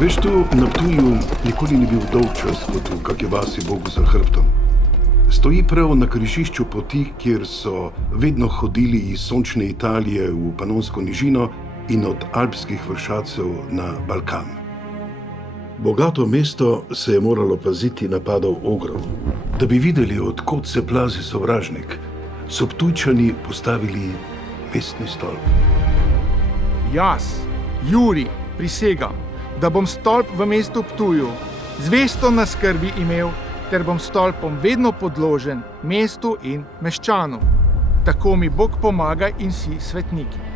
Veš, tu na Ptuju nikoli ni bil dolg čas kot v kakšni vasi Bogu za hrbtom. Stoji prav na križišču poti, kjer so vedno hodili iz sončne Italije v Panonsko nižino in od alpskih vršacev na Balkan. Bogato mesto se je moralo paziti napadov ogrov. Da bi videli, od kod se plazi sovražnik, so Ptujčani postavili mestni stolp. Jaz, Jurij, prisegam, da bom stolp v mestu Ptuju zvesto na skrbi imel, ter bom stolpom vedno podložen mestu in meščanom. Tako mi Bog pomaga in vsi svetniki.